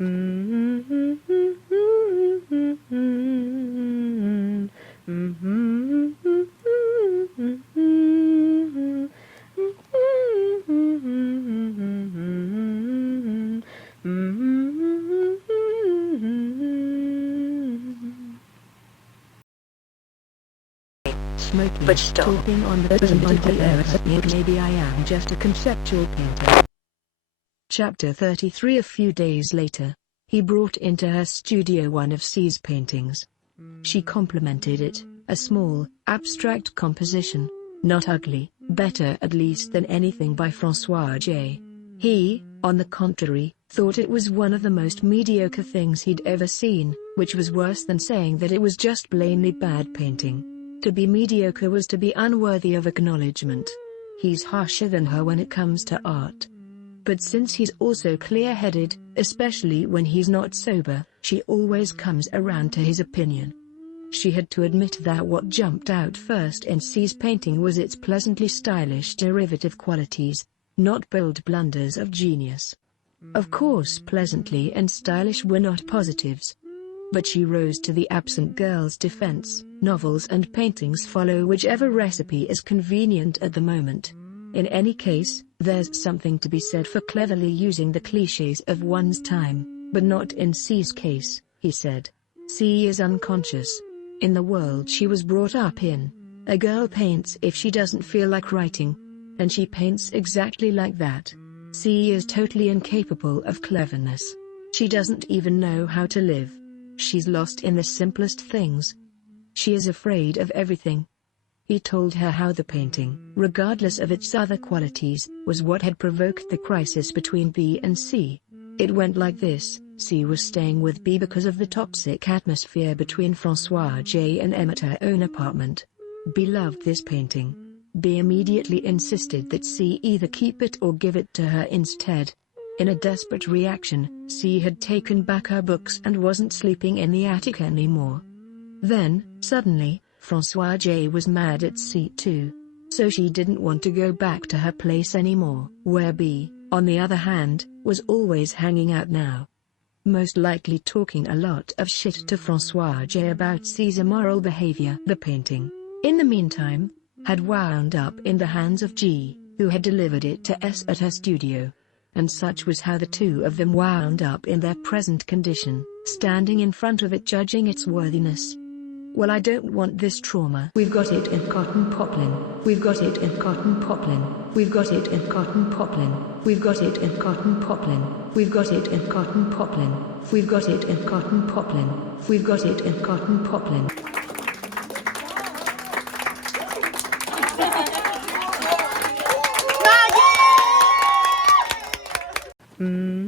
Smoking, But stop. talking on the phone. Maybe I am just a conceptual painter. Chapter 33. A few days later, he brought into her studio one of C's paintings. She complimented it, a small, abstract composition, not ugly, better at least than anything by François J. He, on the contrary, thought it was one of the most mediocre things he'd ever seen, which was worse than saying that it was just plainly bad painting. To be mediocre was to be unworthy of acknowledgement. He's harsher than her when it comes to art. But since he's also clear-headed, especially when he's not sober, she always comes around to his opinion. She had to admit that what jumped out first in C's painting was its pleasantly stylish derivative qualities, not bold blunders of genius. Of course, pleasantly and stylish were not positives. But she rose to the absent girl's defense. Novels and paintings follow whichever recipe is convenient at the moment. In any case, there's something to be said for cleverly using the clichés of one's time, but not in C's case, he said. C is unconscious. In the world she was brought up in, a girl paints if she doesn't feel like writing. And she paints exactly like that. C is totally incapable of cleverness. She doesn't even know how to live. She's lost in the simplest things. She is afraid of everything. He told her how the painting, regardless of its other qualities, was what had provoked the crisis between B and C. It went like this: C was staying with B because of the toxic atmosphere between François J and M at her own apartment. B loved this painting. B immediately insisted that C either keep it or give it to her instead. In a desperate reaction, C had taken back her books and wasn't sleeping in the attic anymore. Then, suddenly, François J was mad at C too. So she didn't want to go back to her place anymore, where B, on the other hand, was always hanging out now. Most likely talking a lot of shit to François J about C's immoral behavior. The painting, in the meantime, had wound up in the hands of G, who had delivered it to S at her studio. And such was how the two of them wound up in their present condition, standing in front of it judging its worthiness. Well, I don't want this trauma. We've got it in cotton poplin. We've got it in cotton poplin. We've got it in cotton poplin. We've got it in cotton poplin. We've got it in cotton poplin. We've got it in cotton poplin. We've got it in cotton poplin. Mm.